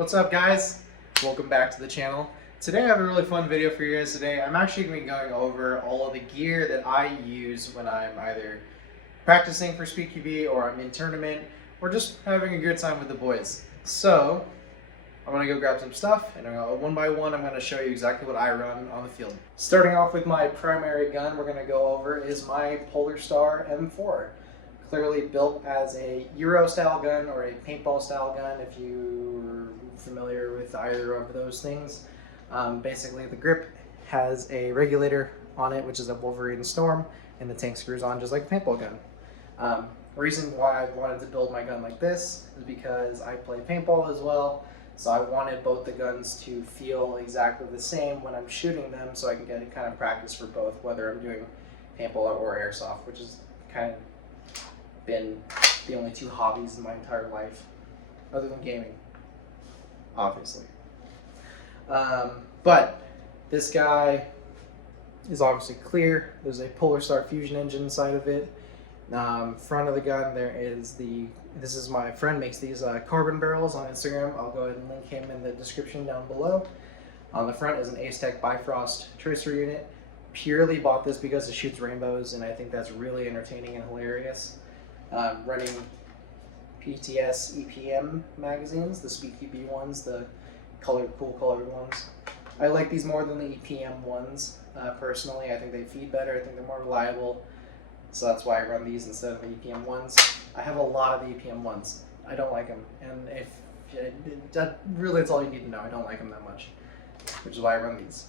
What's up, guys? Welcome back to the channel. Today I have a really fun video for you guys today. I'm actually going to be going over all of the gear that I use when I'm either practicing for Speedqb or I'm in tournament or just having a good time with the boys. So I'm going to go grab some stuff and one by one I'm going to show you exactly what I run on the field. Starting off with my primary gun we're going to go over is my Polar Star M4. Clearly built as a Euro style gun or a paintball style gun if you're familiar with either of those things. Basically the grip has a regulator on it, which is a Wolverine Storm, and the tank screws on just like a paintball gun. Reason why I wanted to build my gun like this is because I play paintball as well, so I wanted both the guns to feel exactly the same when I'm shooting them so I can get kind of practice for both, whether I'm doing paintball or airsoft, which is kind of been the only two hobbies in my entire life, other than gaming, obviously. But this guy is obviously clear. There's a Polar Star fusion engine inside of it. Front of the gun, there is this is my friend makes these carbon barrels on Instagram. I'll go ahead and link him in the description down below. On the front is an Acetac Bifrost tracer unit. Purely bought this because it shoots rainbows, and I think that's really entertaining and hilarious. Running PTS EPM magazines, the Speedqb ones, the cool colored ones. I like these more than the EPM ones, personally. I think they feed better, I think they're more reliable, so that's why I run these instead of the EPM ones. I have a lot of the EPM ones. I don't like them, and that's all you need to know. I don't like them that much, which is why I run these.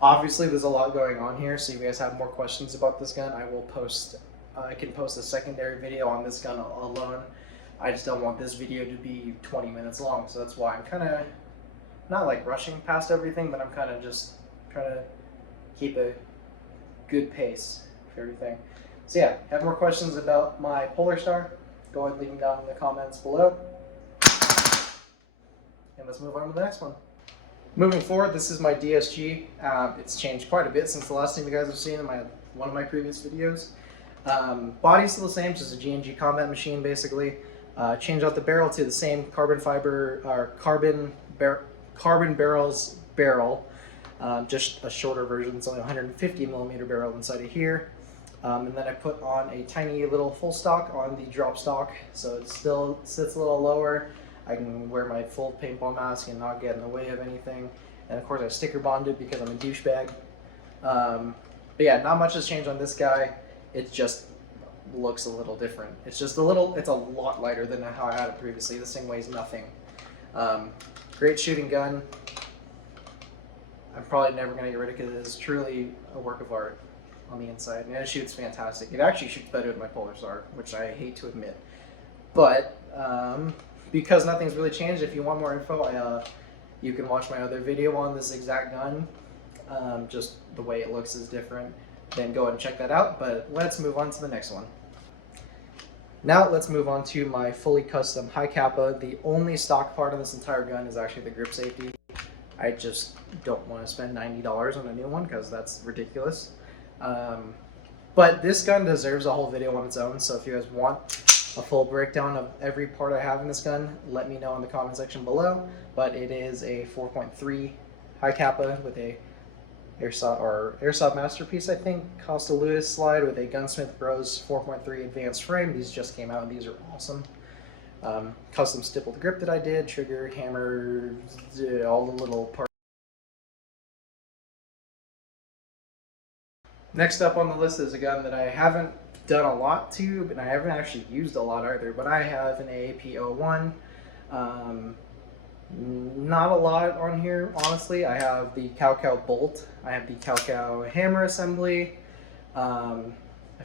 Obviously there's a lot going on here, so if you guys have more questions about this gun, I can post a secondary video on this gun alone. I just don't want this video to be 20 minutes long, so that's why I'm kind of not like rushing past everything, but I'm kind of just trying to keep a good pace for everything. So yeah, have more questions about my Polar Star, go ahead and leave them down in the comments below. And let's move on to the next one. Moving forward, this is my DSG. It's changed quite a bit since the last thing you guys have seen in one of my previous videos. Body's still the same, just a G&G combat machine basically. Changed out the barrel to the same carbon fiber or carbon barrels barrel, just a shorter version. It's only a 150 millimeter barrel inside of here. And then I put on a tiny little full stock on the drop stock, so it still sits a little lower. I can wear my full paintball mask and not get in the way of anything. And of course I sticker bonded because I'm a douchebag. But yeah, not much has changed on this guy. It just looks a little different. It's a lot lighter than how I had it previously. This thing weighs nothing. Great shooting gun. I'm probably never going to get rid of it because it is truly a work of art on the inside. And it shoots fantastic. It actually shoots better than my Polar Star, which I hate to admit. But because nothing's really changed, if you want more info, you can watch my other video on this exact gun. Just the way it looks is different. Then go ahead and check that out, but let's move on to the next one. Now let's move on to my fully custom high kappa. The only stock part of this entire gun is actually the grip safety. I just don't want to spend $90 on a new one because that's ridiculous. But this gun deserves a whole video on its own, so if you guys want a full breakdown of every part I have in this gun, let me know in the comment section below. But it is a 4.3 high kappa with a Airsoft Masterpiece, I think, Costa Lewis slide with a Gunsmith Bros 4.3 advanced frame. These just came out and these are awesome. Custom stippled grip that I did, trigger, hammer, all the little parts. Next up on the list is a gun that I haven't done a lot to, but I haven't actually used a lot either, but I have an AAP-01. Not a lot on here, honestly. I have the Cow bolt. I have the Cow hammer assembly. I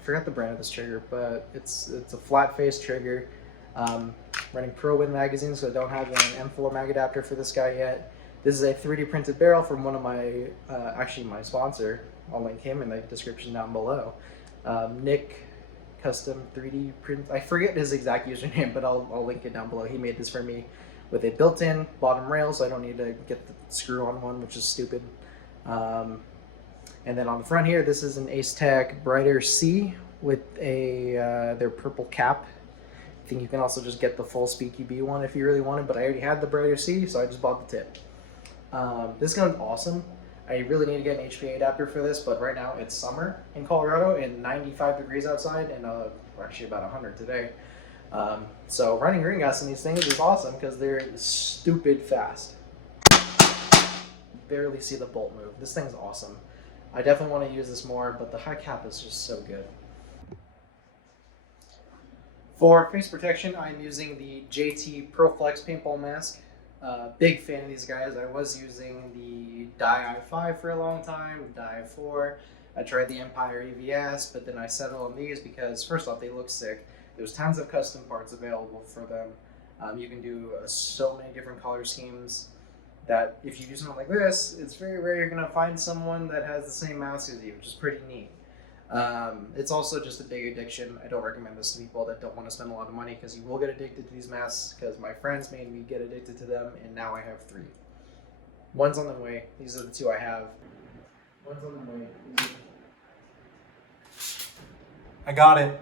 forgot the brand of this trigger, but it's a flat face trigger. Running Pro Win magazines, so I don't have an M4 mag adapter for this guy yet. This is a 3D printed barrel from one of my, actually my sponsor. I'll link him in the description down below. Nick Custom 3D Print. I forget his exact username, but I'll link it down below. He made this for me with a built-in bottom rail, so I don't need to get the screw-on one, which is stupid. And then on the front here, this is an Acetac Brighter C with a their purple cap. think you can also just get the full Speedqb one if you really want it, but I already had the brighter C, so I just bought the tip. This gun's awesome. I really need to get an HPA adapter for this, but right now it's summer in Colorado and 95 degrees outside, and we're actually about 100 today. So running ring gusts in these things is awesome because they're stupid fast. Barely see the bolt move. This thing's awesome. I definitely want to use this more, but the high cap is just so good. For face protection, I'm using the JT ProFlex paintball mask. Big fan of these guys. I was using the Dye i5 for a long time, Dye i4. I tried the Empire EVS, but then I settled on these because first off, they look sick. There's tons of custom parts available for them. You can do so many different color schemes that if you do something like this, it's very rare you're gonna find someone that has the same mask as you, which is pretty neat. It's also just a big addiction. I don't recommend this to people that don't want to spend a lot of money because you will get addicted to these masks, because my friends made me get addicted to them, and now I have 3. One's on the way. These are the 2 I have. One's on the way. I got it.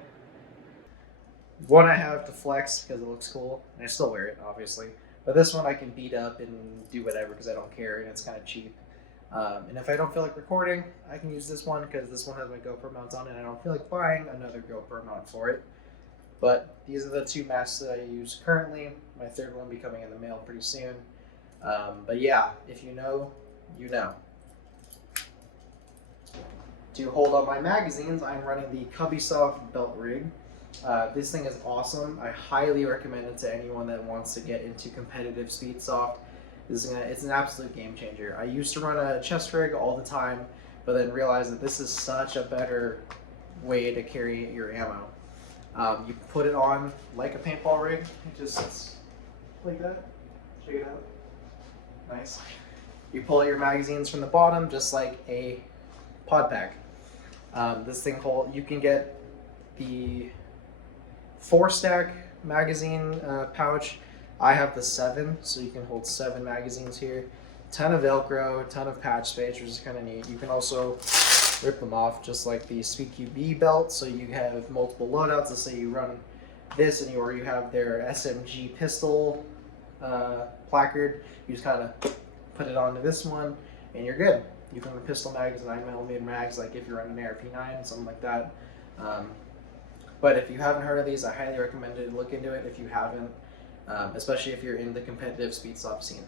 One I have to flex because it looks cool, and I still wear it, obviously. But this one I can beat up and do whatever because I don't care, and it's kind of cheap. And if I don't feel like recording, I can use this one because this one has my GoPro mount on it, and I don't feel like buying another GoPro mount for it. But these are the 2 masks that I use currently. My 3rd one will be coming in the mail pretty soon. But yeah, if you know, you know. To hold on my magazines, I'm running the Cubbysoft belt rig. This thing is awesome. I highly recommend it to anyone that wants to get into competitive Speedsoft. It's an absolute game changer. I used to run a chest rig all the time, but then realized that this is such a better way to carry your ammo. You put it on like a paintball rig, just like that. Check it out. Nice. You pull out your magazines from the bottom, just like a pod pack. This thing you can get the 4-stack magazine pouch. I have the 7, so you can hold 7 magazines here. Ton of Velcro, ton of patch space, which is kind of neat. You can also rip them off, just like the Speedqb belt, so you have multiple loadouts. Let's say you run this, and you have their SMG pistol placard. You just kind of put it onto this one, and you're good. You can run pistol mags, 9mm mags, like if you're running an ARP9, something like that. But if you haven't heard of these, I highly recommend it. Look into it if you haven't. Especially if you're in the competitive Speedsoft scene.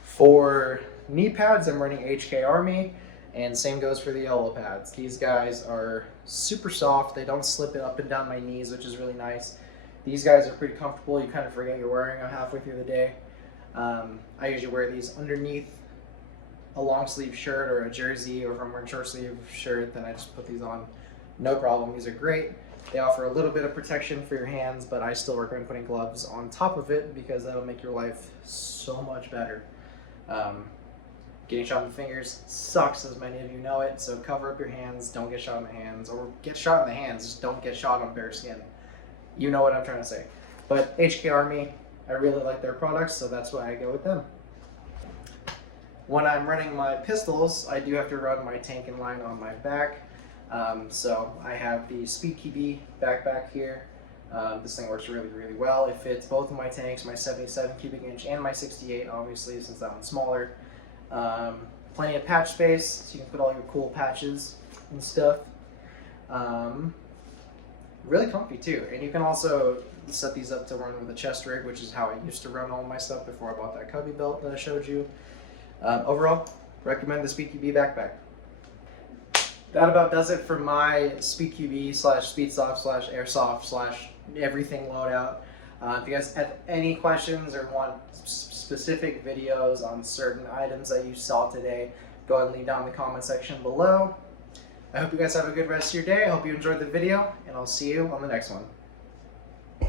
For knee pads, I'm running HK Army, and same goes for the elbow pads. These guys are super soft. They don't slip it up and down my knees, which is really nice. These guys are pretty comfortable. You kind of forget you're wearing them halfway through the day. I usually wear these underneath a long sleeve shirt or a jersey, or if I'm wearing a short sleeve shirt, then I just put these on. No problem. These are great. They offer a little bit of protection for your hands, but I still recommend putting gloves on top of it because that'll make your life so much better. Getting shot in the fingers sucks, as many of you know it, so cover up your hands, don't get shot in the hands, or get shot in the hands, just don't get shot on bare skin. You know what I'm trying to say. But HK Army, I really like their products, so that's why I go with them. When I'm running my pistols, I do have to run my tank and line on my back. So I have the Speedqb backpack here. This thing works really, really well. It fits both of my tanks, my 77 cubic inch and my 68, obviously, since that one's smaller. Plenty of patch space, so you can put all your cool patches and stuff. Really comfy too. And you can also set these up to run with a chest rig, which is how I used to run all my stuff before I bought that Cubby belt that I showed you. Overall, recommend the Speedqb backpack. That about does it for my Speedqb / Speedsoft / Airsoft / everything loadout. If you guys have any questions or want specific videos on certain items that you saw today, go ahead and leave down in the comment section below. I hope you guys have a good rest of your day. I hope you enjoyed the video, and I'll see you on the next one.